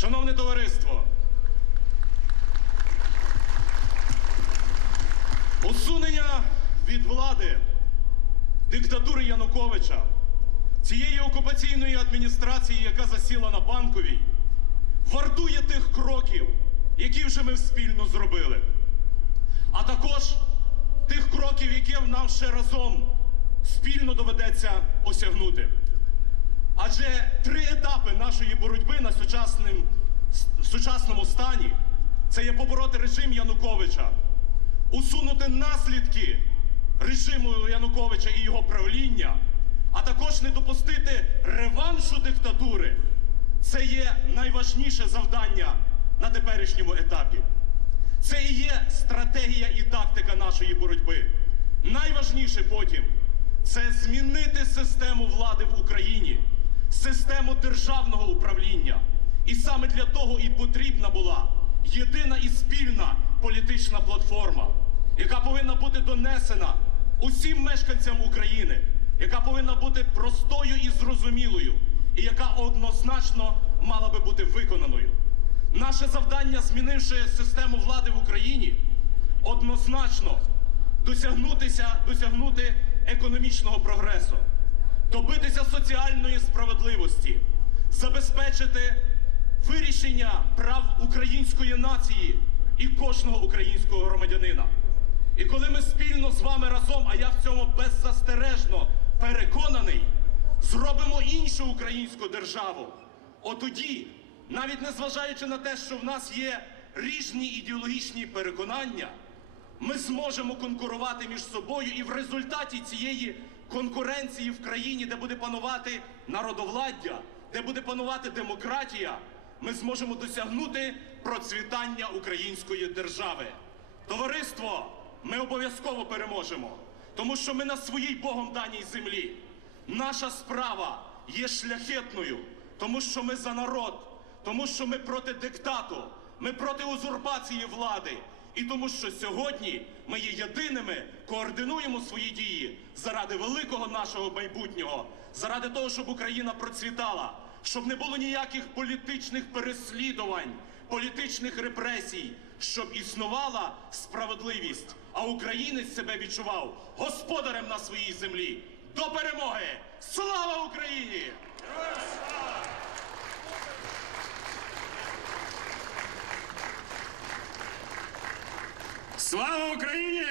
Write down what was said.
Шановне товариство, усунення від влади диктатури Януковича, цієї окупаційної адміністрації, яка засіла на банковій, вартує тих кроків, які вже ми спільно зробили. А також тих кроків, які нам ще разом спільно доведеться осягнути. Адже три етапи нашої боротьби на сучасним, сучасному стані це є побороти режим Януковича, усунути наслідки режиму Януковича і його правління, а також не допустити реваншу диктатури. Це є найважніше завдання на теперішньому етапі. Це і є стратегія і тактика нашої боротьби. Найважніше потім це змінити систему влади в Україні, державного управління. І саме для того і потрібна була єдина і спільна політична платформа, яка повинна бути донесена усім мешканцям України, яка повинна бути простою і зрозумілою, і яка однозначно мала би бути виконаною. Наше завдання, змінивши систему влади в Україні, однозначно досягнутися, досягнути економічного прогресу, добитися соціальної справедливості, забезпечити вирішення прав української нації і кожного українського громадянина. І коли ми спільно з вами разом, а я в цьому беззастережно переконаний, зробимо іншу українську державу, отоді, навіть незважаючи на те, що в нас є різні ідеологічні переконання, ми зможемо конкурувати між собою, і в результаті цієї конкуренції в країні, де буде панувати народовладдя, де буде панувати демократія, ми зможемо досягнути процвітання української держави. Товариство, ми обов'язково переможемо, тому що ми на своїй Богом даній землі. Наша справа є шляхетною, тому що ми за народ, тому що ми проти диктату, ми проти узурпації влади. І тому, що сьогодні ми є єдиними, координуємо свої дії заради великого нашого майбутнього, заради того, щоб Україна процвітала, щоб не було ніяких політичних переслідувань, політичних репресій, щоб існувала справедливість, а українець себе відчував господарем на своїй землі. До перемоги! Слава Україні! Слава Україні!